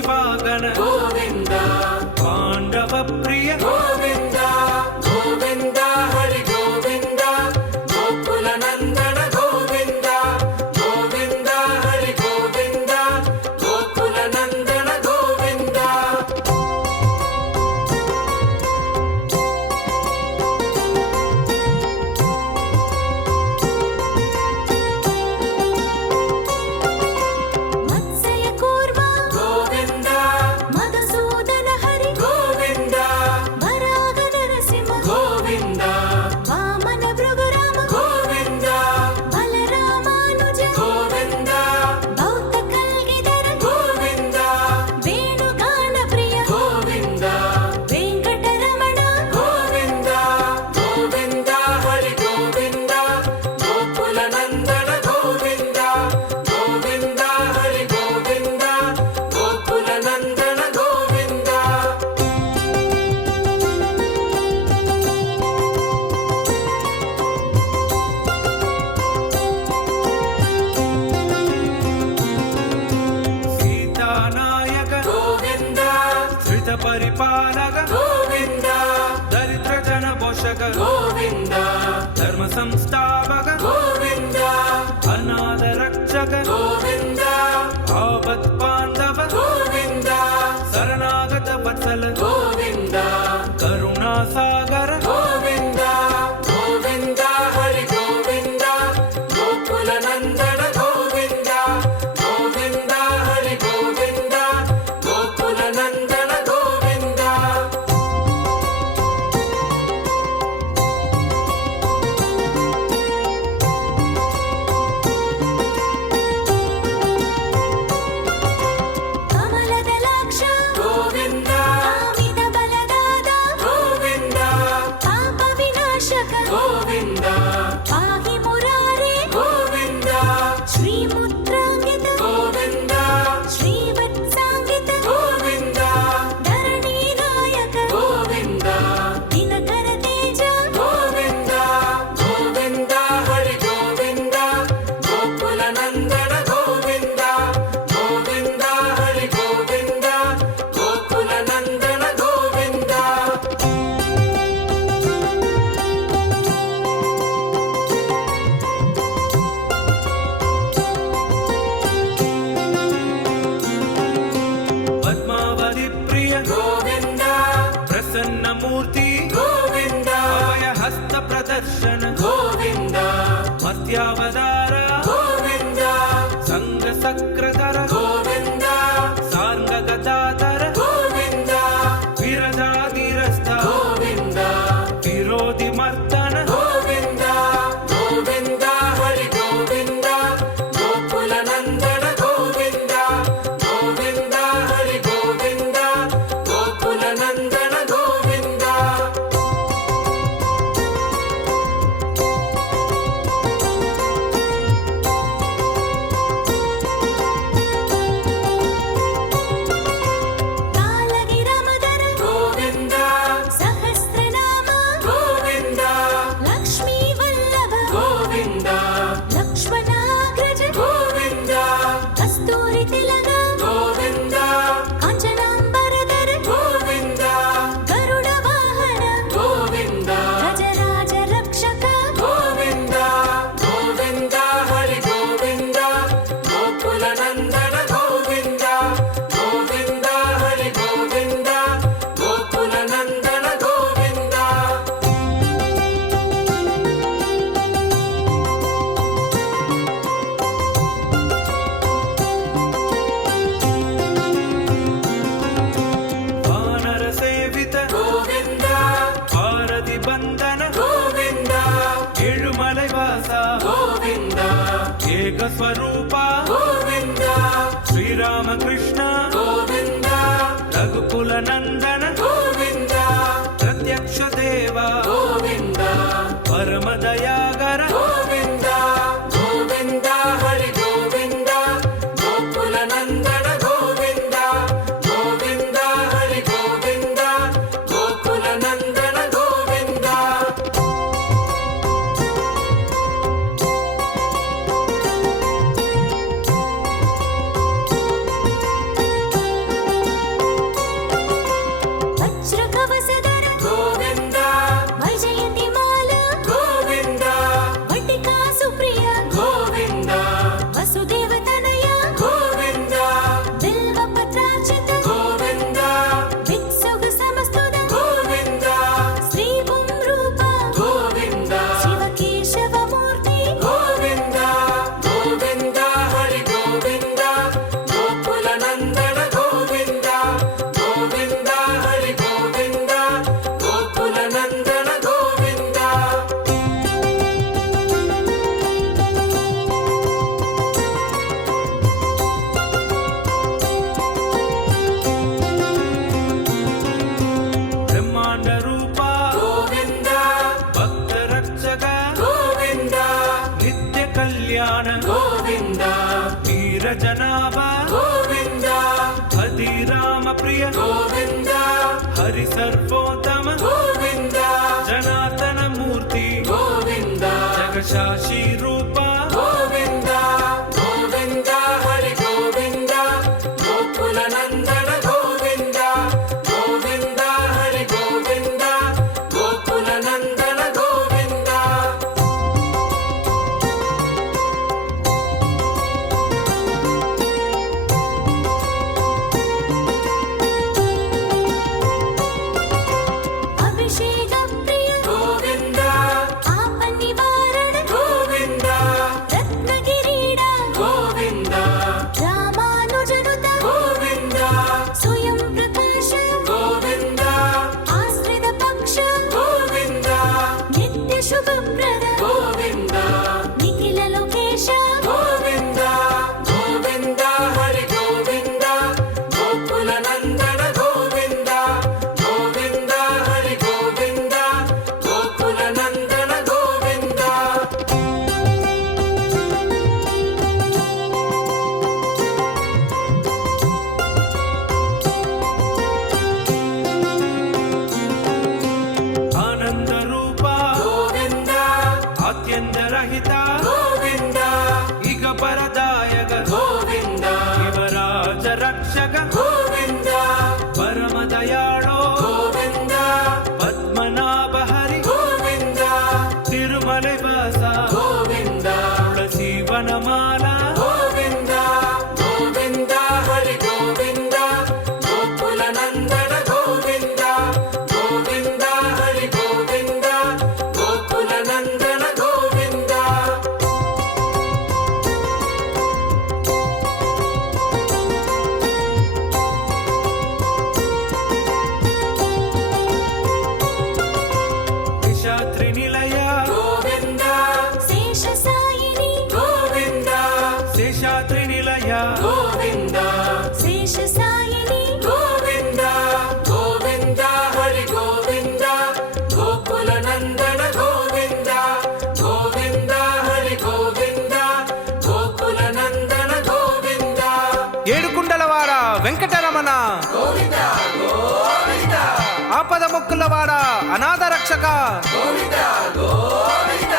ದಿವಾಗಣ ಗೋವಿಂದ ಪಾಂಡವ ಪ್ರಿಯ ಗೋವಿಂದ ಗೋವಿಂದ ಹರಿ ಗೋವಿಂದ ಗೋಕುಲ ನಂದನ ಗೋವಿಂದ ಗೋವಿಂದ ಹರಿ ಗೋವಿಂದ ಗೋಕುಲ ನಂದನ ಗೋವಿಂದ ಮತ್ಸ್ಯ ಕೂರ್ಮ ಗೋವಿಂದ ಮಧುಸೂದನ ಹರಿ ಗೋವಿಂದ ವರಾಗ ನರಸಿಂಹ ಗೋವಿಂದ ವಾಮನ ಭೃಗುರಾಮ ಗೋವಿಂದ ಬಲರಾಮಾನುಜ ಗೋವಿಂದ ಬೌದ್ಧ ಕಲ್ಗಿದರ ಗೋವಿಂದ ವೇಣುಗಾನ ಪ್ರಿಯ ಗೋವಿಂದ ವೆಂಕಟರಮಣ ಗೋವಿಂದ ಗೋವಿಂದ ಹರಿ ಗೋವಿಂದ ಗೋಕುಲ ನಂದನ ಗೋವಿಂದ ಗೋವಿಂದ ಹರಿ ಗೋವಿಂದ ಗೋಕುಲ ನಂದನ ಗೋವಿಂದ ಸೀತಾನಾಯಕ ಗೋವಿಂದ ಧೃತ ಪರಿಪಾಲಕ ಗೋವಿಂದ ದರಿದ್ರ ಜನ ಪೋಷಕ ಗೋವಿಂದ ಧರ್ಮ ಸಂಸ್ಥಾಪಕ ಗೋವಿಂದ ಅನಾಥ ರಕ್ಷಕ ಗೋವಿಂದ ಆಪತ್ ಬಾಂಧವ ಗೋವಿಂದ ಶರಣಾಗತ ವತ್ಸಲ ಗೋವಿಂದ ಕರುಣಾ ಸಾಗರ ಗೋವಿಂದ ಗೋವಿಂದ ಹರಿ ಗೋವಿಂದ ಗೋಕುಲ ನಂದನ ಗೋವಿಂದ ಗೋವಿಂದ ಹರಿ ಗೋವಿಂದ ಗೋಕುಲ ನಂದನ ಗೋವಿಂದ ಕಮಲದಲಾಕ್ಷ ಗೋವಿಂದ ಕಾಮಿತ ಬಲದಾದ ಗೋವಿಂದ ಪಾಪ ವಿನಾಶಕ ಗೋವಿಂದ ಪಾಹಿ ಮುರಾರೇ ಗೋವಿಂದ ಶ್ರೀಮುದ್ರಾಂಗಿತ ಗೋವಿಂದ ಶ್ರೀವತ್ಸಾಂಗಿತ ಗೋವಿಂದ ಧರಣಿ ನಾಯಕ ಗೋವಿಂದ ದಿನಕರ ತೇಜ ಗೋವಿಂದ ಗೋವಿಂದ ಹರಿ ಗೋವಿಂದ ಗೋಕುಲ ನಂದನ ಗೋವಿಂದ ಗೋವಿಂದ ಹರಿ ಗೋವಿಂದ ಗೋಕುಲ ನಂದನ ಗೋವಿಂದ ಪದ್ಮಾವತಿ ಪ್ರಿಯ ಗೋವಿಂದ ಪ್ರಸನ್ನ ಮೂರ್ತಿ ಗೋವಿಂದ ಅಭಯ ಹಸ್ತ ಪ್ರದರ್ಶನ ಗೋವಿಂದ ಮತ್ಯಾವತಾರ ಗೋವಿಂದ ಸಂಘ ಸಕ್ರಧರ ಗೋವಿಂದ ಸಾಂಗ ಗದಾಧರ ಗೋವಿಂದ ವಿರಜಾಗಿರಸ್ಥ ಗೋವಿಂದ ವಿರೋಧಿ ಮರ್ದನ ಗೋವಿಂದ ಗೋವಿಂದ ಹರಿ ಗೋವಿಂದ ಗೋಕುಲ ನಂದನ ಗೋವಿಂದ ಗೋವಿಂದ ಹರಿ ಗೋವಿಂದ ಗೋಕುಲ ನಂದನ ಗೋವಿಂದ ప్రియ గోవింద హరి సర్వోత్తమ గోవింద జనార్దన మూర్తి గోవింద జగశాషి రూప గోవింద గోవింద హరి గోవింద గోకుల నందన గోవింద గోవింద హరి గోవింద గోకుల నందన గోవింద అభిషేక ప్రియ గోవింద ఆప నివారణ గోవింద రత్నగిరీడ గోవింద రామానుజనుత గోవింద స్వయం ప్రకాశ గోవింద ఆశ్రిత పక్ష గోవింద నిత్య శుభప్రద గోవింద నిఖిల లోకేశ గోవింద గోవింద హరి గోవింద గోకుల నందన గోవింద గోవింద హరి గోవింద గోకుల నందన గోవింద ఆనంద రూప గోవింద ఆత్యంత రహిత గోవింద ఇక పరదాయక గోవింద యువరాజ రక్షక గోవింద పరమ దయాళో గోవింద పద్మనాభ హరి గోవింద తిరుమల వాస గోవింద తులసి వనమాల గోవింద గోవింద హరి గోవింద గోకుల నందన గోవింద గోవింద హరి గోవింద గోకుల నందన గోవింద నిశాత్రి నిలయ గోవింద శేష సాయిని గోవింద శేషాద్రి నిలయ గోవింద శేష సాయిని గోవింద గోవింద హరి గోవింద గోకుల నందన గోవింద గోవింద హరి గోవింద గోకుల నందన గోవింద ఏడుకుండలవాడ వెంకటరమణ గోవింద గోవింద ఆపద మొక్కులవాడ అనాథ రక్షక గోవింద గోవింద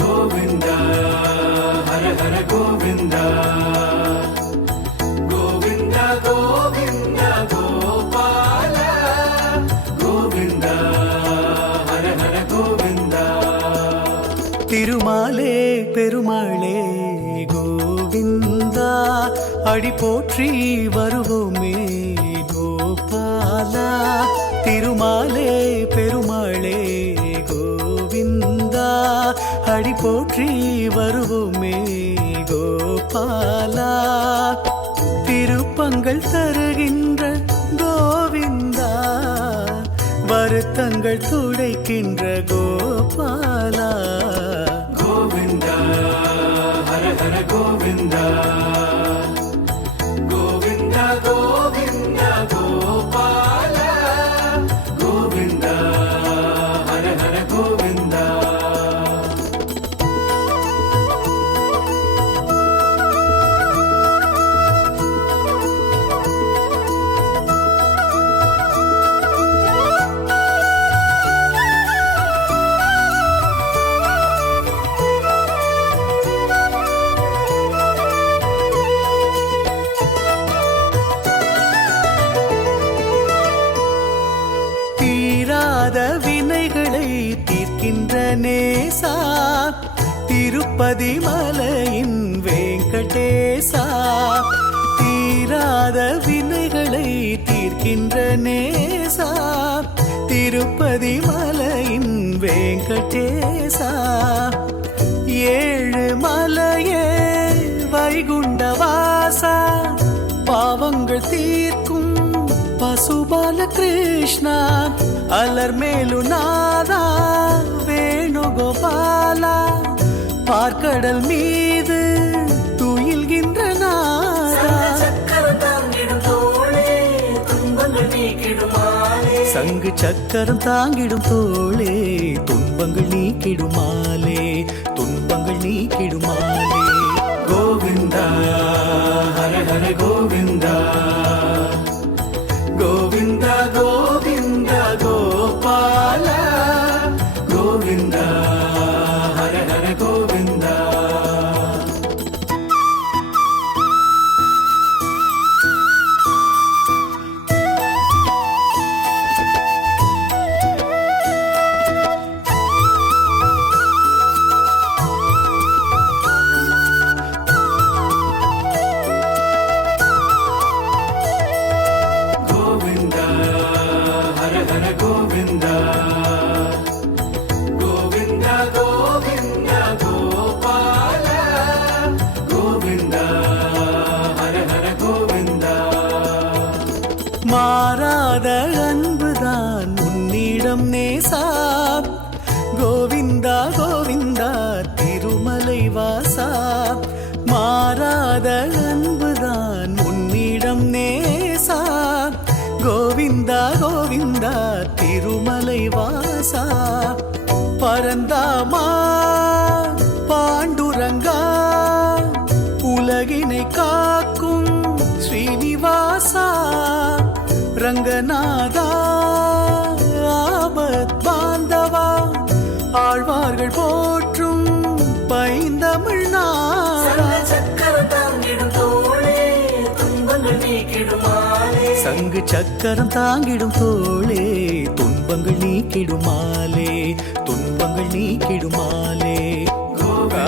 గోవింద హర హర గోవింద గోవింద గోవింద గోపాల గోవింద హర హర గోవింద திருமாலே பெருமாளே கோவிந்தா அடி போற்றி வருவோமே கோபாலா திருமாலே பெருமாளே கோவிந்தா அடி போற்றி வருவோமே கோபாலா திருப்பங்கள் தருகின்ற கோவிந்தா வருத்தங்கள் துடைக்கின்ற கோபாலா గోవింద హర హర గోవింద గోవింద గోవింద గోపాల గోవింద హర హర గోవింద தீராத வினைகளை தீர்க்கின்ற நேசா திருப்பதி மலையின் வெங்கடேசா தீராத வினைகளை தீர்க்கின்ற நேசா திருப்பதி மலையின் வெங்கடேசா ஏழு மலையே வைகுண்டவாசா பாவங்கள் தீர்க்கும் பசுபால கிருஷ்ணா அலர்மேலு நாதா வேணுகோபாலா பார்க்கடல் மீது துயில்கின்ற நாதா சக்கரதாங்கி சங்கு சக்கரம் தாங்கிடும் தோளே துன்பங்கள் நீக்கிடுமாலே துன்பங்கள் நீக்கிடுமாலே கோவிந்தா ஹர ஹர கோவிந்தா கோவிந்தா கோவிந்தா கோபால கோவிந்தா ஹர ஹர கோவிந்தா கோவிந்தா ஹர ஹர கோவிந்தா கோவிந்தா கோவிந்தா கோபால கோவிந்தா ஹர ஹர கோவிந்தா மாறாத அன்புதான் உன்னிடம் நேசா கோவிந்தா கோவிந்தா திருமலை வாசா மாறாத அன்புதான் உன்னிடம் நேசா கோவிந்தா கோவிந்தா திருமலை வாசா பரந்தாமா பாண்டுரங்கா உலகினை காக்கும் ஸ்ரீனிவாசா ரங்கநாதா ஆபத் பாந்தவா ஆழ்வார்கள் போற்றும் பைந்தமிழ் நாடா சக்கரம் தாங்கிடும் தோளே துன்பங்கள் நீக்கிடுமாலே சங்கு சக்கரம் தாங்கிடும் தோளே துன்பங்கள் நீக்கிடுமாலே துன்பங்கள் நீக்கிடுமாலே கோவிந்தா